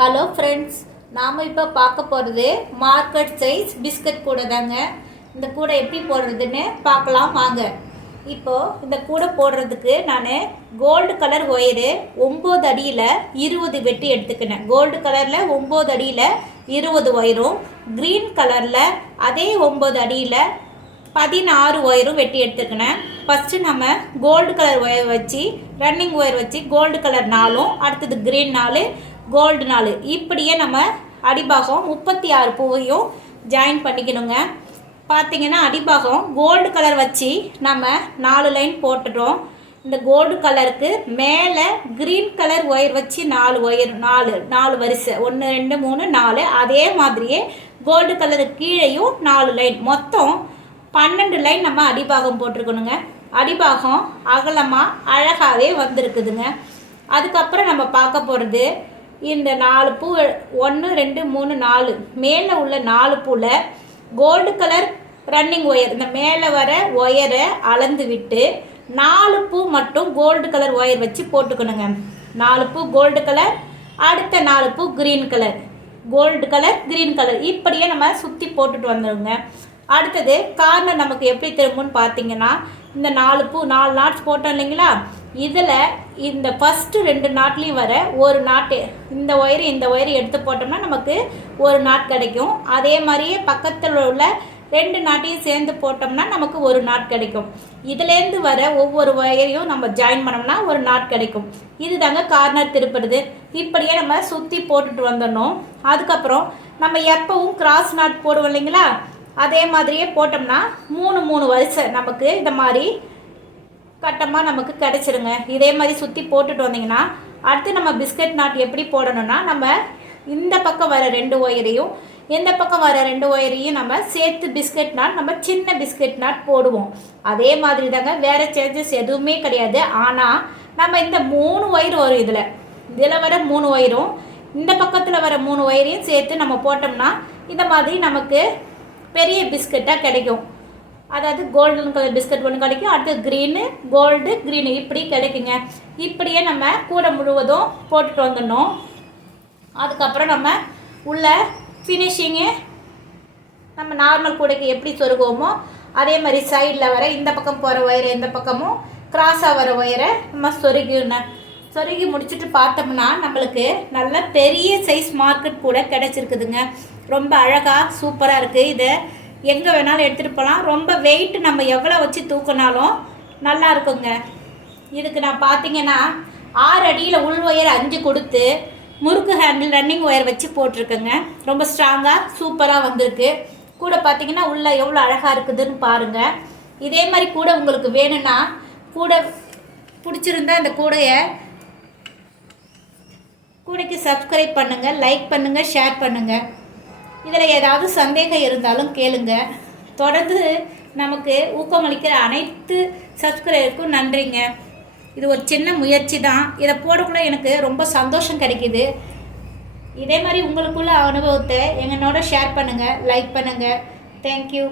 Hello friends, நாம் இப்போ பார்க்க போகிறது மார்க்கெட் சைஸ் பிஸ்கட் கூடை தாங்க. இந்த கூடை எப்படி போடுறதுன்னு பார்க்கலாம் வாங்க. இப்போது இந்த கூடை போடுறதுக்கு நான் கோல்டு கலர் ஒயரு 9 அடியில் 20 வெட்டி எடுத்துக்கினேன். கோல்டு கலரில் 9 அடியில் 20 ஒயரும், க்ரீன் கலரில் அதே 9 அடியில் 16 ஒயரும் வெட்டி எடுத்துக்கினேன். ஃபஸ்ட்டு நம்ம கோல்டு கலர் ஒயர் வச்சு ரன்னிங் ஒயர் வச்சு கோல்டு கலர் 4, அடுத்தது க்ரீன் 4, கோல்டு 4, இப்படியே நம்ம அடிபாகம் 36 பூவையும் ஜாயின் பண்ணிக்கணுங்க. பார்த்திங்கன்னா அடிபாகம் கோல்டு கலர் வச்சு நம்ம 4 லைன் போட்டுட்டோம். இந்த கோல்டு கலருக்கு மேலே க்ரீன் கலர் ஒயர் வச்சு 4 ஒயர் 4 வரிசை 1 2 3 4, அதே மாதிரியே கோல்டு கலருக்கு கீழேயும் 4 லைன், மொத்தம் 12 லைன் நம்ம அடிபாகம் போட்டிருக்கணுங்க. அடிபாகம் அகலமாக அழகாகவே வந்திருக்குதுங்க. அதுக்கப்புறம் நம்ம பார்க்க போகிறது இந்த 4 பூ 1 2 3 4 மேலே உள்ள 4 பூவில் கோல்டு கலர் ரன்னிங் ஒயர், இந்த மேலே வர ஒயரை அளந்து விட்டு 4 பூ மட்டும் கோல்டு கலர் ஒயர் வச்சு போட்டுக்கணுங்க. 4 பூ கோல்டு கலர், அடுத்த 4 பூ green colour, gold colour green colour, இப்படியே நம்ம சுற்றி போட்டுட்டு வந்துடுங்க. அடுத்தது கார்னர் நமக்கு எப்படி திரும்புன்னு பார்த்தீங்கன்னா, இந்த 4 பூ 4 நாட்ஸ் போட்டோம் இல்லைங்களா, இதில் இந்த ஃபஸ்ட்டு 2 நாட்லேயும் வர ஒரு நாட்டு இந்த ஒயரு எடுத்து போட்டோம்னா நமக்கு ஒரு நாட் கிடைக்கும். அதே மாதிரியே பக்கத்தில் உள்ள 2 நாட்டையும் சேர்ந்து போட்டோம்னா நமக்கு ஒரு நாட் கிடைக்கும். இதுலேருந்து வர ஒவ்வொரு ஒயரையும் நம்ம ஜாயின் பண்ணோம்னா ஒரு நாட் கிடைக்கும். இது தாங்க கார்னர் திருப்புறது. இப்படியே நம்ம சுற்றி போட்டுட்டு வந்துடணும். அதுக்கப்புறம் நம்ம எப்பவும் கிராஸ் நாட் போடுவோம் இல்லைங்களா, அதே மாதிரியே போட்டோம்னா 3 வரிசை நமக்கு இந்த மாதிரி கட்டமாக நமக்கு கிடச்சிருங்க. இதே மாதிரி சுற்றி போட்டுட்டு வந்தீங்கன்னா அடுத்து நம்ம பிஸ்கட் நாட் எப்படி போடணும்னா, நம்ம இந்த பக்கம் வர 2 ஒயரையும் இந்த பக்கம் வர 2 ஒயரையும் நம்ம சேர்த்து பிஸ்கட் நாட், நம்ம சின்ன பிஸ்கட் நாட் போடுவோம். அதே மாதிரி தாங்க, வேறு சேஞ்சஸ் எதுவுமே கிடையாது. ஆனால் நம்ம இந்த 3 ஒயர் வரும், இதில் வர 3 ஒயரும் இந்த பக்கத்தில் வர 3 ஒயரையும் சேர்த்து நம்ம போட்டோம்னா இந்த மாதிரி நமக்கு பெரிய பிஸ்கட்டாக கிடைக்கும். அதாவது கோல்டன் கலர் பிஸ்கட் ஒன்று கிடைக்கும், அடுத்து க்ரீனு கோல்டு க்ரீனு இப்படி கிடைக்குங்க. இப்படியே நம்ம கூடை முழுவதும் போட்டுட்டு வந்துடணும். அதுக்கப்புறம் நம்ம உள்ள ஃபினிஷிங்கு நம்ம நார்மல் கூடைக்கு எப்படி சொருகுவோமோ அதே மாதிரி சைடில் வர இந்த பக்கம் போகிற ஒயரை இந்த பக்கமும் கிராஸாக வர ஒயரை நம்ம சொருகி முடிச்சுட்டு பார்த்தோம்னா நம்மளுக்கு நல்ல பெரிய சைஸ் மார்க்கெட் கூட கிடச்சிருக்குதுங்க. ரொம்ப அழகாக சூப்பராக இருக்குது. இதை எங்கே வேணாலும் எடுத்துகிட்டு போகலாம். ரொம்ப வெயிட் நம்ம எவ்வளோ வச்சு தூக்கினாலும் நல்லா இருக்குங்க. இதுக்கு நான் பார்த்தீங்கன்னா 6 அடியில் உள் ஒயர் 5 கொடுத்து முறுக்கு ஹேண்டில் ரன்னிங் ஒயர் வச்சு போட்டிருக்கேங்க. ரொம்ப ஸ்ட்ராங்காக சூப்பராக வந்திருக்கு. கூட பார்த்தீங்கன்னா உள்ளே எவ்வளோ அழகாக இருக்குதுன்னு பாருங்கள். இதே மாதிரி கூட உங்களுக்கு வேணும்னா, கூட பிடிச்சிருந்தா இந்த கூடைக்கு சப்ஸ்கிரைப் பண்ணுங்கள், லைக் பண்ணுங்கள், ஷேர் பண்ணுங்கள். இதில் ஏதாவது சந்தேகம் இருந்தாலும் கேளுங்க. தொடர்ந்து நமக்கு ஊக்கமளிக்கிற அனைத்து சப்ஸ்கிரைபருக்கும் நன்றிங்க. இது ஒரு சின்ன முயற்சி தான். இதை போடக்குள்ள எனக்கு ரொம்ப சந்தோஷம் கிடைக்கிது. இதே மாதிரி உங்களுக்குள்ள அனுபவத்தை எங்களோட ஷேர் பண்ணுங்கள், லைக் பண்ணுங்கள். தேங்க்யூ.